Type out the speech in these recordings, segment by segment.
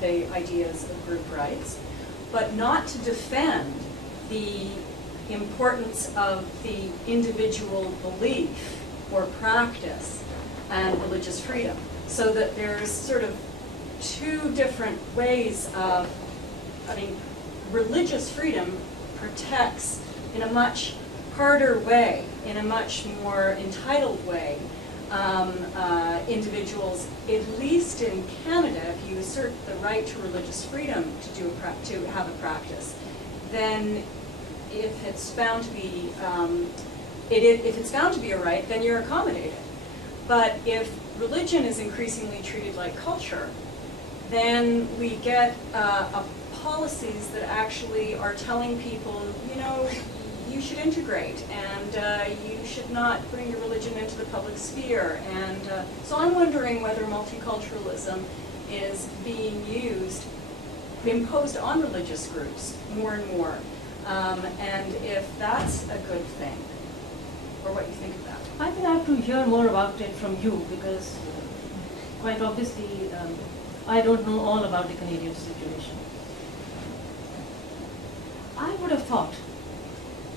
the ideas of group rights, but not to defend the importance of the individual belief or practice and religious freedom. So that there's sort of two different ways of, I mean, religious freedom protects in a much harder way, in a much more entitled way, individuals, at least in Canada, if you assert the right to religious freedom to have a practice, then if it's found to be if it's found to be a right, then you're accommodated. But if religion is increasingly treated like culture, then we get policies that actually are telling people, you know, you should integrate, and you should not bring your religion into the public sphere. And so I'm wondering whether multiculturalism is being imposed on religious groups more and more, and if that's a good thing, or what you think of that. I think I have to hear more about it from you, because quite obviously I don't know all about the Canadian situation. I would have thought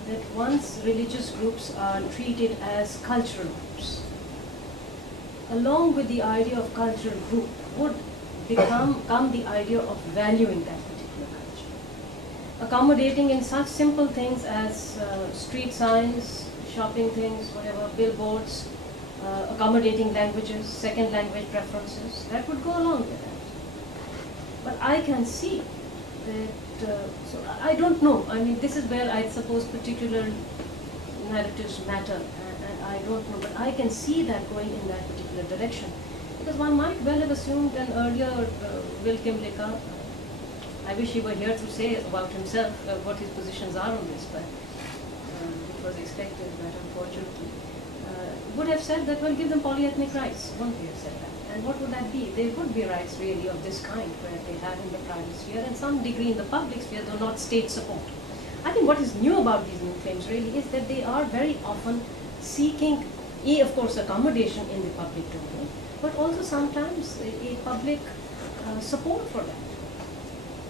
that once religious groups are treated as cultural groups, along with the idea of cultural group would come the idea of valuing that particular culture. Accommodating in such simple things as street signs, shopping things, whatever, billboards, accommodating languages, second language preferences, that would go along with that. But I can see that, so I don't know, I mean, this is where I suppose particular narratives matter, and I don't know, but I can see that going in that particular direction. Because one might well have assumed an earlier Will Kimlicka, I wish he were here to say about himself what his positions are on this, but it was expected, but unfortunately, would have said that, well, give them polyethnic rights. Wouldn't he have said that? And what would that be? There would be rights really of this kind, where they have in the private sphere and some degree in the public sphere, though not state support. I think what is new about these new claims really is that they are very often seeking, of course, accommodation in the public domain, but also sometimes a public support for that.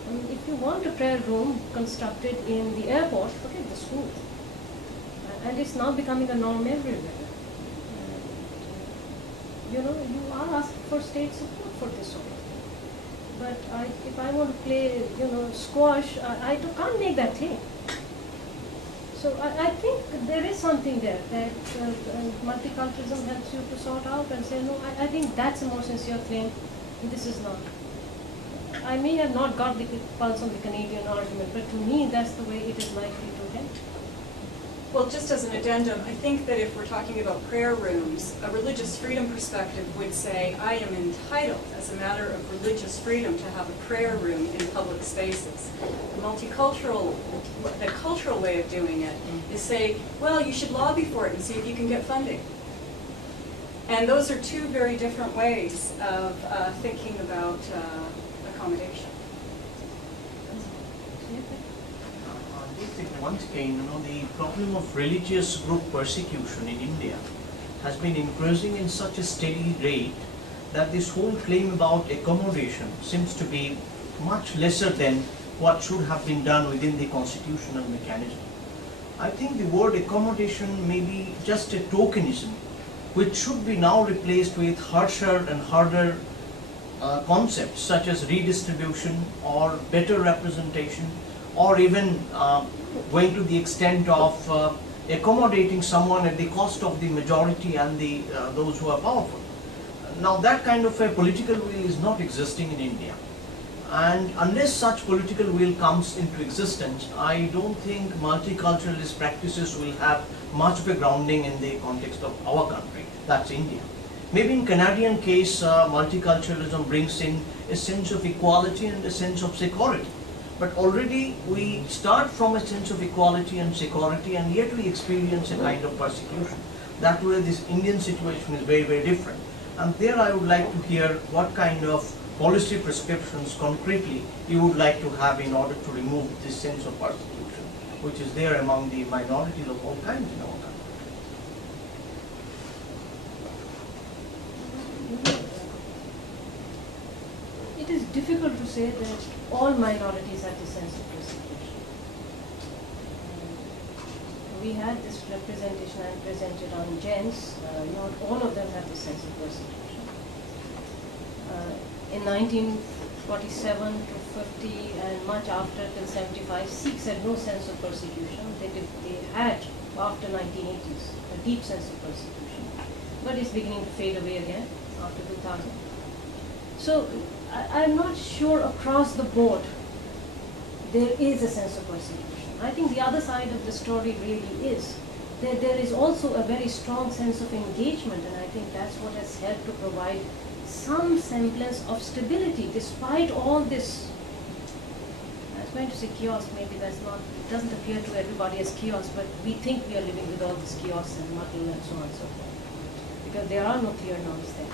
I mean, if you want a prayer room constructed in the airport, forget the school. And it's now becoming a norm everywhere. You know, you are asked for state support for this sort of thing. But if I want to play, you know, squash, I can't make that thing. So I think there is something there that multiculturalism helps you to sort out and say, no, I think that's a more sincere claim, this is not. I may have not got the pulse on the Canadian argument, but to me that's the way it is likely to head. Well, just as an addendum, I think that if we're talking about prayer rooms, a religious freedom perspective would say, I am entitled, as a matter of religious freedom, to have a prayer room in public spaces. The cultural way of doing it is say, well, you should lobby for it and see if you can get funding. And those are two very different ways of thinking about accommodation. Once again, you know, the problem of religious group persecution in India has been increasing in such a steady rate that this whole claim about accommodation seems to be much lesser than what should have been done within the constitutional mechanism. I think the word accommodation may be just a tokenism, which should be now replaced with harsher and harder concepts such as redistribution or better representation, or even going to the extent of accommodating someone at the cost of the majority and the those who are powerful. Now that kind of a political will is not existing in India, and unless such political will comes into existence, I don't think multiculturalist practices will have much of a grounding in the context of our country, that's India. Maybe in Canadian case, multiculturalism brings in a sense of equality and a sense of security. But already we start from a sense of equality and security, and yet we experience a kind of persecution. That way this Indian situation is very, very different. And there I would like to hear what kind of policy prescriptions concretely you would like to have in order to remove this sense of persecution, which is there among the minorities of all kinds in our country. It is difficult to say that all minorities have this sense of persecution. We had this representation I presented on gens, not all of them have this sense of persecution. In 1947 to 50 and much after till 75, Sikhs had no sense of persecution. They had, after 1980s, a deep sense of persecution. But it's beginning to fade away again after 2000. So I'm not sure across the board there is a sense of persecution. I think the other side of the story really is that there is also a very strong sense of engagement, and I think that's what has helped to provide some semblance of stability despite all this. I was going to say chaos, maybe that's not, it doesn't appear to everybody as chaos, but we think we are living with all this chaos and muddle and so on and so forth, because there are no clear norms there.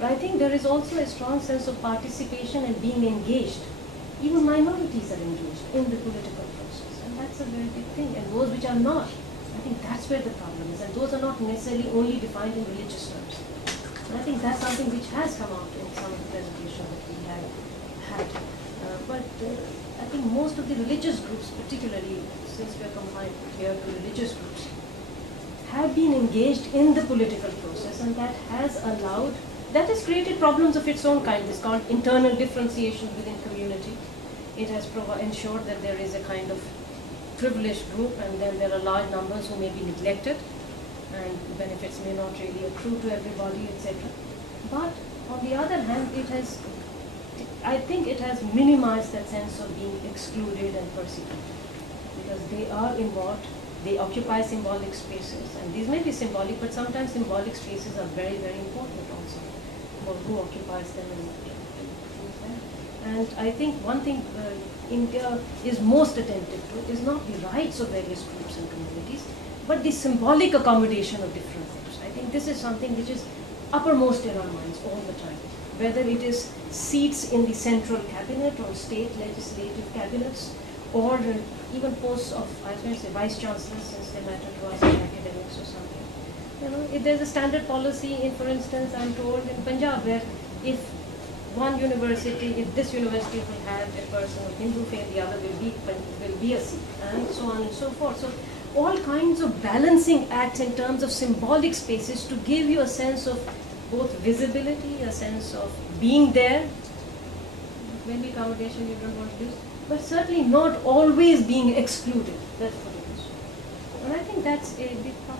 But I think there is also a strong sense of participation and being engaged. Even minorities are engaged in the political process, and that's a very big thing. And those which are not, I think that's where the problem is, and those are not necessarily only defined in religious terms. And I think that's something which has come out in some of the presentation that we have had. But I think most of the religious groups, particularly since we are confined here to religious groups, have been engaged in the political process, and that has allowed, that has created problems of its own kind. It's called internal differentiation within community. It has ensured that there is a kind of privileged group, and then there are large numbers who may be neglected, and benefits may not really accrue to everybody, etc. But on the other hand, it has, I think it has minimized that sense of being excluded and persecuted, because they are involved, they occupy symbolic spaces, and these may be symbolic, but sometimes symbolic spaces are very, very important also for who occupies them and who's there. And I think one thing India is most attentive to is not the rights of various groups and communities, but the symbolic accommodation of different groups. I think this is something which is uppermost in our minds all the time, whether it is seats in the central cabinet or state legislative cabinets, or even posts of, I was going to say, vice chancellors, since they matter to us as academics or something. You know, if there's a standard policy, in, for instance, I'm told in Punjab, where if one university, if this university will have a person of Hindu faith, the other will be a Sikh, and so on and so forth. So all kinds of balancing acts in terms of symbolic spaces to give you a sense of both visibility, a sense of being there. Maybe accommodation you don't want to use, but certainly not always being excluded. That's what it is. And I think that's a big plus.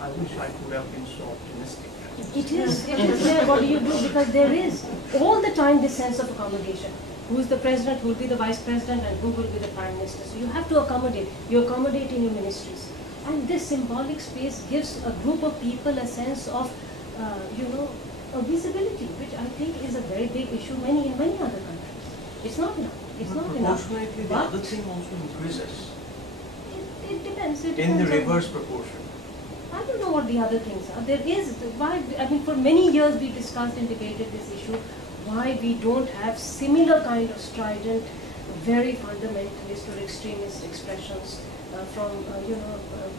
I wish I could have been so optimistic. It is there. What do you do? Because there is all the time this sense of accommodation. Who is the president, who will be the vice president, and who will be the prime minister. So you have to accommodate. You accommodate in your ministries. And this symbolic space gives a group of people a sense of, a visibility, which I think is a very big issue in many other countries. It's not enough. It's not enough. Proportionately, the other thing also increases. It depends. It In the depends on reverse proportion. I don't know what the other things are. There is, why, I mean, for many years we discussed and debated this issue, why we don't have similar kind of strident, very fundamentalist or extremist expressions from,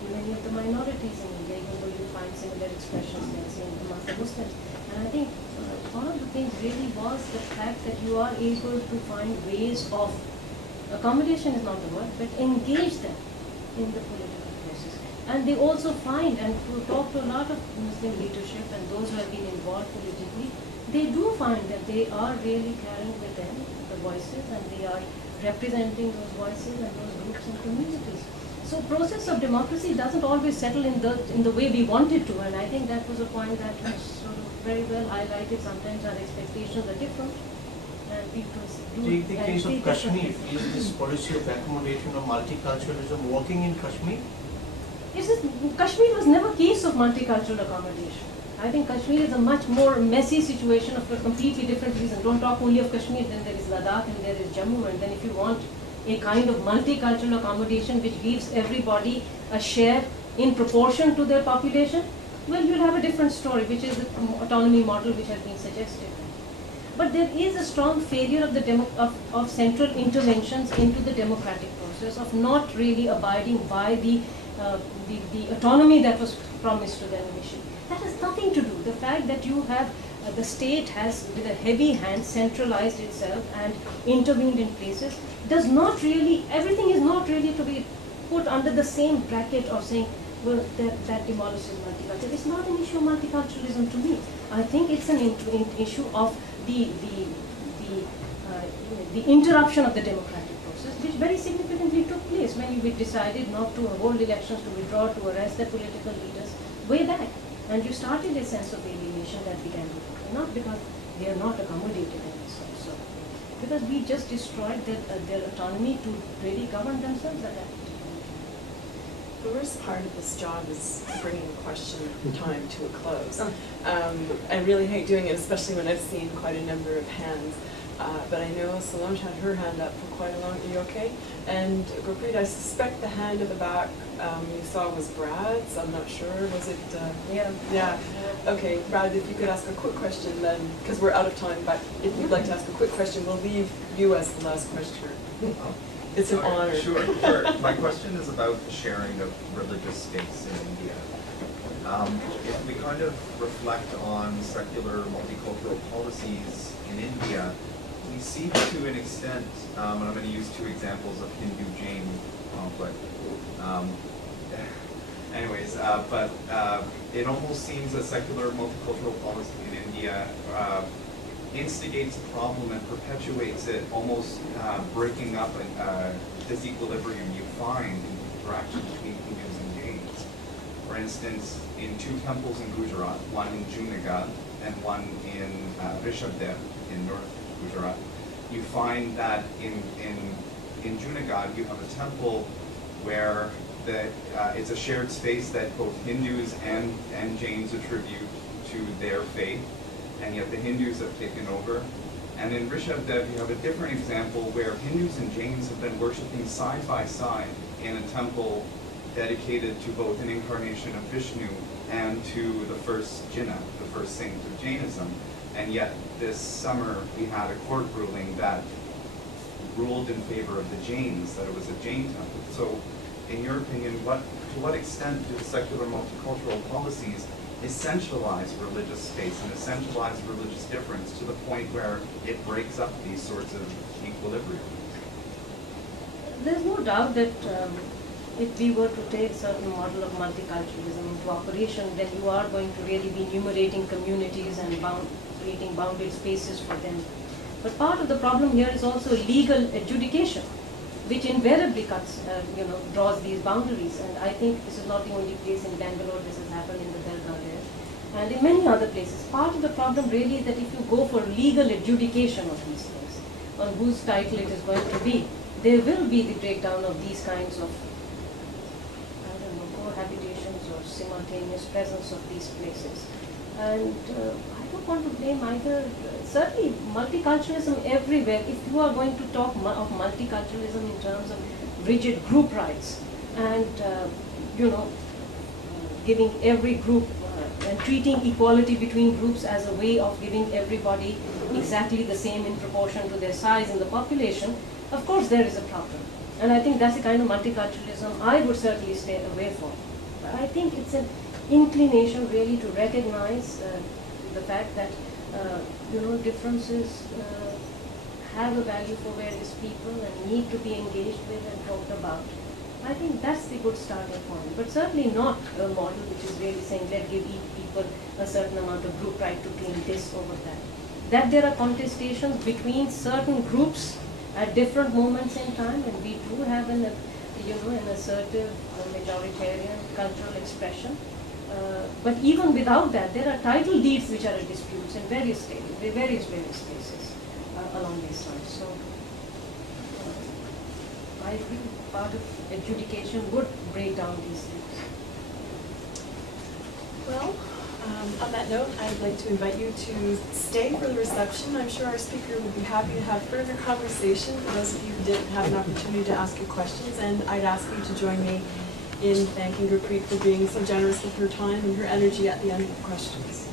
many of the minorities in India, even though you find similar expressions, let's say, among the Muslims. And I think one of the things really was the fact that you are able to find ways of, accommodation is not the word, but engage them in the political process. And they also find, and to talk to a lot of Muslim leadership and those who have been involved politically, they do find that they are really carrying with them the voices, and they are representing those voices and those groups and communities. So process of democracy doesn't always settle in the way we want it to, and I think that was a point that was sort of very well highlighted. Sometimes our expectations are different, and people do. Take the case of Kashmir. Is this policy of accommodation or multiculturalism working in Kashmir? Kashmir was never a case of multicultural accommodation. I think Kashmir is a much more messy situation of a completely different reason. Don't talk only of Kashmir, then there is Ladakh and there is Jammu, and then if you want a kind of multicultural accommodation which gives everybody a share in proportion to their population, well, you'll have a different story, which is the autonomy model which has been suggested. But there is a strong failure of central interventions into the democratic process, of not really abiding by the autonomy that was promised to them initially. That has nothing to do. The fact that you have the state has, with a heavy hand, centralized itself and intervened in places, does not really, everything is not really to be put under the same bracket of saying, well, that demolishes multiculturalism. It's not an issue of multiculturalism to me. I think it's an issue of the interruption of the democratic process, which very significantly took place when we decided not to hold elections, to withdraw, to arrest the political leaders way back. And you started a sense of alienation that began to occur, not because they are not accommodated in some sort of way, because we just destroyed their autonomy to really govern themselves at that particular time. The worst part of this job is bringing question time to a close. I really hate doing it, especially when I've seen quite a number of hands. But I know Solange had her hand up for quite a long. Are you okay? And Gurpreet, I suspect the hand at the back you saw was Brad's. I'm not sure. Was it? Yeah. Yeah. Okay, Brad, if you could ask a quick question then, because we're out of time. But if you'd like to ask a quick question, we'll leave you as the last questioner. It's an honor. Sure. My question is about the sharing of religious space in India. If we kind of reflect on secular multicultural policies in India, we see to an extent, and I'm going to use two examples of Hindu-Jain conflict. But it almost seems a secular multicultural policy in India instigates a problem and perpetuates it, almost breaking up this equilibrium you find in interaction between Hindus and Jains. For instance, in two temples in Gujarat, one in Junagadh and one in Rishabdev in North Gujarat, you find that in Junagadh you have a temple where it's a shared space that both Hindus and Jains attribute to their faith, and yet the Hindus have taken over. And in Rishabdev you have a different example where Hindus and Jains have been worshipping side by side in a temple dedicated to both an incarnation of Vishnu and to the first Jinnah, the first saint of Jainism. And yet this summer we had a court ruling that ruled in favor of the Jains, that it was a Jain temple. So in your opinion, to what extent do secular multicultural policies essentialize religious space and essentialize religious difference to the point where it breaks up these sorts of equilibrium? There's no doubt that if we were to take certain model of multiculturalism into operation, then you are going to really be enumerating communities and creating bounded spaces for them. But part of the problem here is also legal adjudication, which invariably draws these boundaries. And I think this is not the only place in Bangalore this has happened, in the Dargah there, and in many other places. Part of the problem really is that if you go for legal adjudication of these things, on whose title it is going to be, there will be the breakdown of these kinds of, cohabitations or simultaneous presence of these places. And I don't want to blame either, certainly multiculturalism everywhere. If you are going to talk of multiculturalism in terms of rigid group rights and, giving every group and treating equality between groups as a way of giving everybody exactly the same in proportion to their size in the population, of course there is a problem. And I think that's the kind of multiculturalism I would certainly stay away from. But I think it's an inclination really to recognize the fact that differences have a value for various people and need to be engaged with and talked about. I think that's the good starting point, but certainly not a model which is really saying let's give each people a certain amount of group right to claim this over that. That there are contestations between certain groups at different moments in time, and we do have an assertive majoritarian cultural expression. But even without that, there are title deeds which are at disputes in various states, various places along these lines. So I agree, part of adjudication would break down these things. Well, on that note, I'd like to invite you to stay for the reception. I'm sure our speaker would be happy to have further conversation for those of you who didn't have an opportunity to ask your questions. And I'd ask you to join me in thanking Gurpreet for being so generous with her time and her energy at the end of the questions.